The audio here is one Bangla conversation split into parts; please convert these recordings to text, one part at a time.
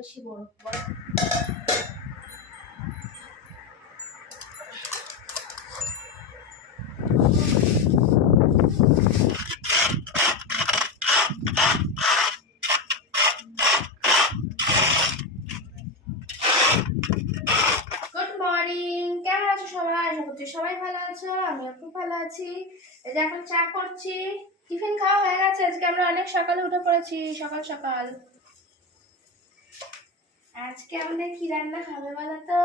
বেশি বড় বড়। সবাই? ভালো আছো খুব ভালো আছি। এখন চা করছি। টিফিন খাওয়া হয়ে গেছে। আজকে আমরা অনেক সকালে উঠে পড়েছি। সকাল সকাল। আজকে আমাদের কি রান্না হবে বলো তো?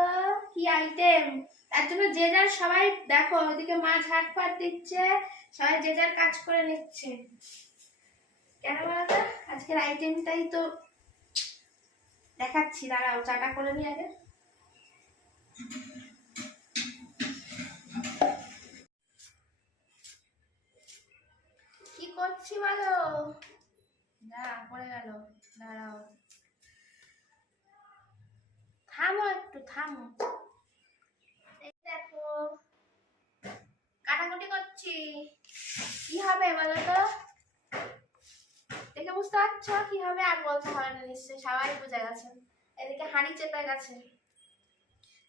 কি আইটেম তার জন্য যে যার সবাই দেখো ওইদিকে মা ঝাট ফাট দিচ্ছে, সবাই যে যার কাজ করে নিচ্ছে। কেন বলো তো? আজকের আইটেমটাই তো দেখাচ্ছি, দাঁড়াও, চাটা করে নিই আগে। কি করছি বলো? দাঁড়া পড়ে গেল, দাঁড়াও। থামো একটু, থামো। দেখো, কাটাকুটি করছি। কি হবে বলো তো? দেখে বুঝতে পারছ কি হবে? আর বলতে হবে না, নিশ্চয়ই সবাই বুঝে গেছে। এদিকে হাঁড়ি চেপে গেছে।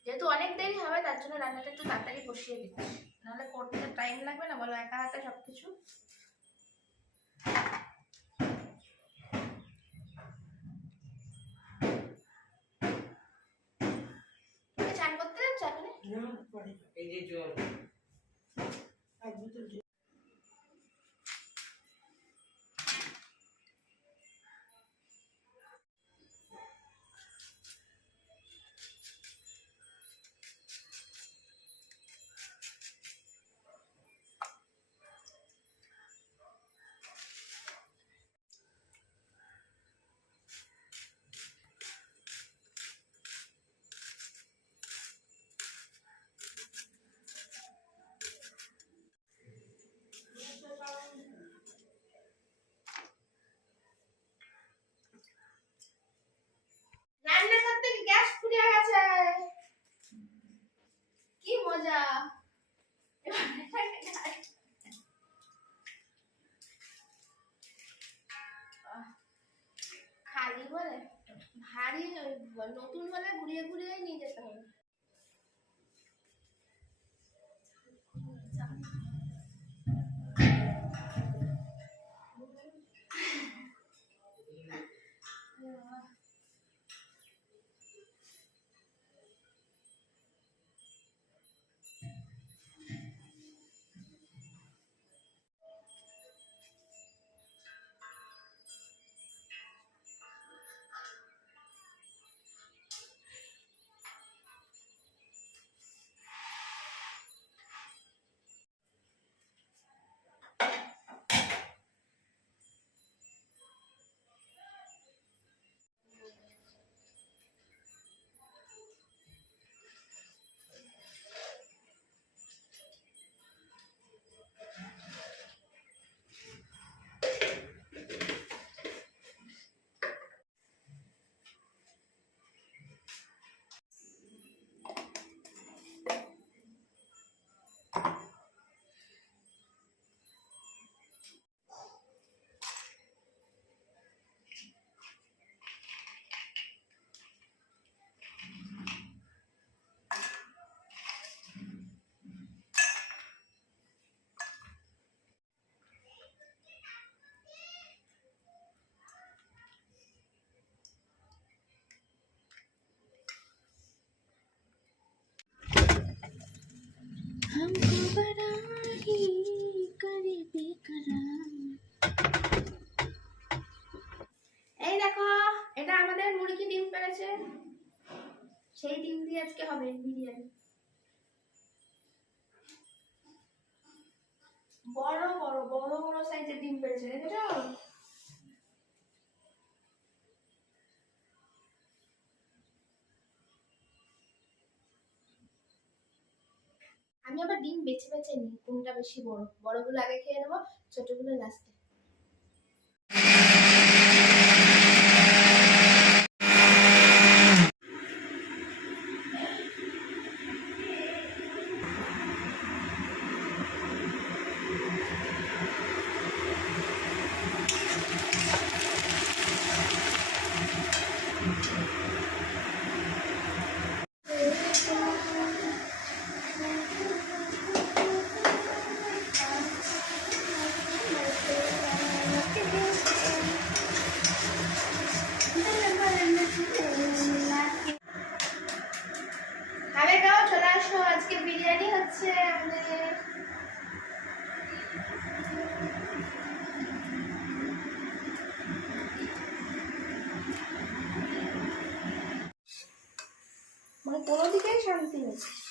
যেহেতু অনেক দেরি হবে, তার জন্য রান্নাটা একটু তাড়াতাড়ি বসিয়ে দিচ্ছি। নাহলে করতে টাইম লাগবে না, বলো একা হাতে সব কিছু চান করতে যাচ্ছ এখানে এই যে জল রান্না ওই নতুন বলে ঘুরিয়ে ঘুরিয়ে নিয়ে যেতে হবে। আমি আবার ডিম বেছে বেছে নিই, কোনটা বেশি বড়? বড়গুলো আগে খেয়ে নেব, ছোটগুলো লাস্টে move.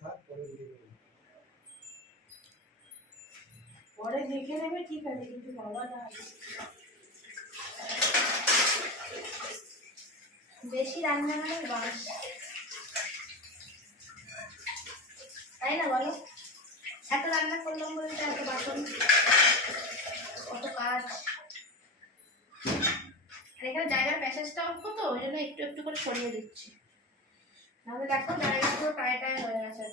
থাক, পরে দেখে নেবে। ঠিক আছে, কিন্তু বাবা না বেশি রান্না মানে বাস। তাই না, বলো? এত রান্না করলাম বলে এত বাসন, কত কাজ। আর এখানে জায়গার প্যাসেজটা অল্প তো, ওই জন্য একটু একটু করে সরিয়ে দিচ্ছি। নাহলে দেখো পুরো টায় টায় হয়ে গেছে।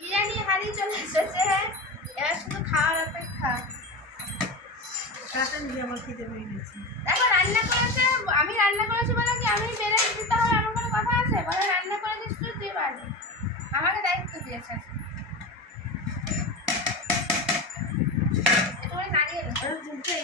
বিরিয়ানি হাড়ি চলে এসেছে। এবার শুধু খাওয়ার অপেক্ষা। দেখো রান্না করেছে আমি রান্না করেছি বলে কি আমি বেড়ে দিতে হবে আমার কোনো কথা আছে? বলে দে।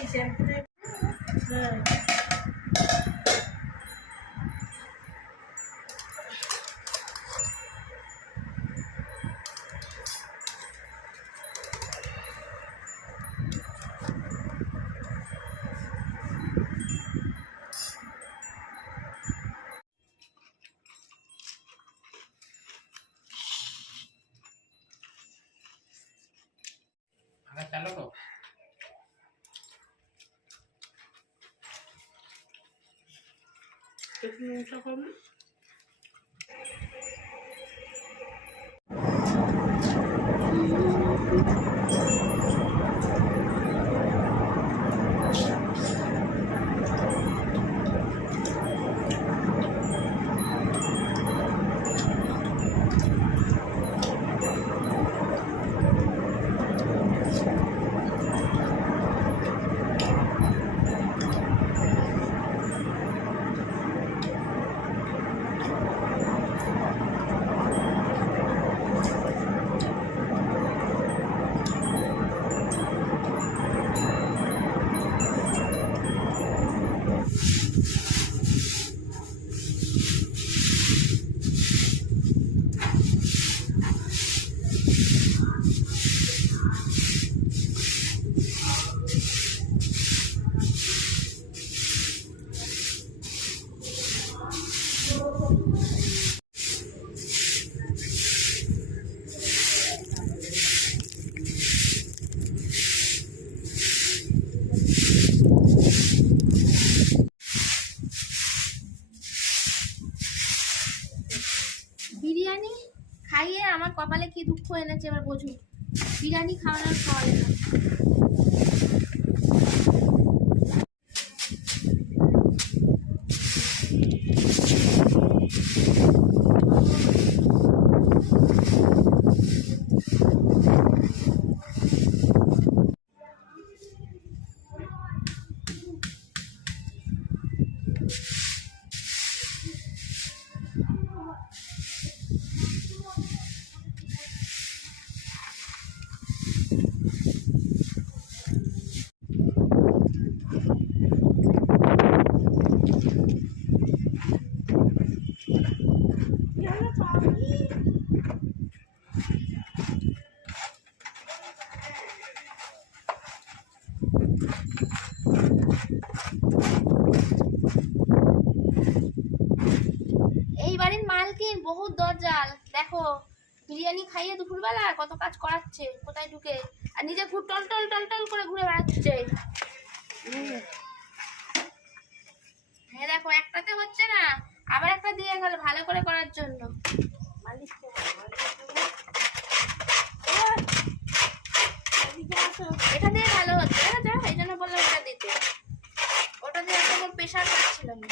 আর দুটো এই শ্যাম্পুটা হ্যাঁ বিরিয়ানি খাইয়ে আমার কপালে কি দুঃখ এনেছে এবার বোঝুন বিরিয়ানি খাওয়ানোর খাওয়ালে না এই মালকিন বহুত দরজাল। দেখো, বিরিয়ানি খাইয়ে দুপুরবেলা কত কাজ করাচ্ছে, কোথায় ঢুকে? আর নিজে ঘুর টল টল টল টল করে ঘুরে বেড়াচ্ছে। হ্যাঁ দেখো, একটাতে হচ্ছে না, আবার একটা দিয়ে গেল ভালো করে করার জন্য। এটা দিয়ে ভালো হচ্ছে। এই জন্য বললাম এটা দিতে। ওটা দিয়ে একটা প্রেশার পাচ্ছিল না।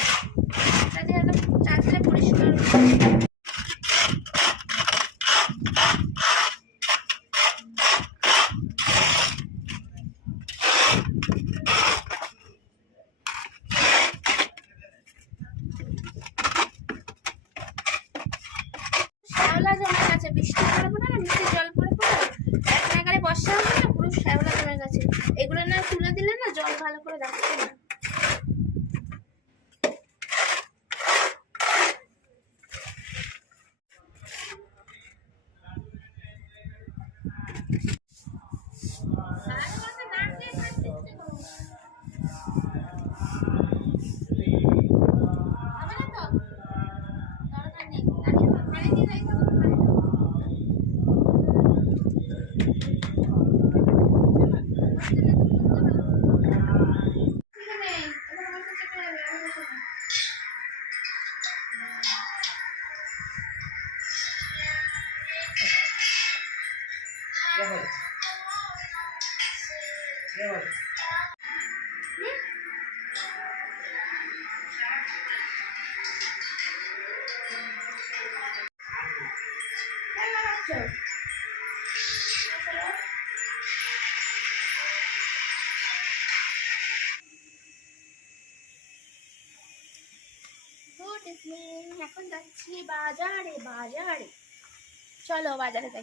चलो बजारे जा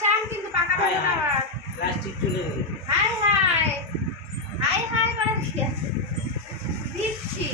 কাঁচা আম কিন্তু পাকা ভালো না প্লাস্টিক চলে হাই হাই। হাই হাই করে দিচ্ছি।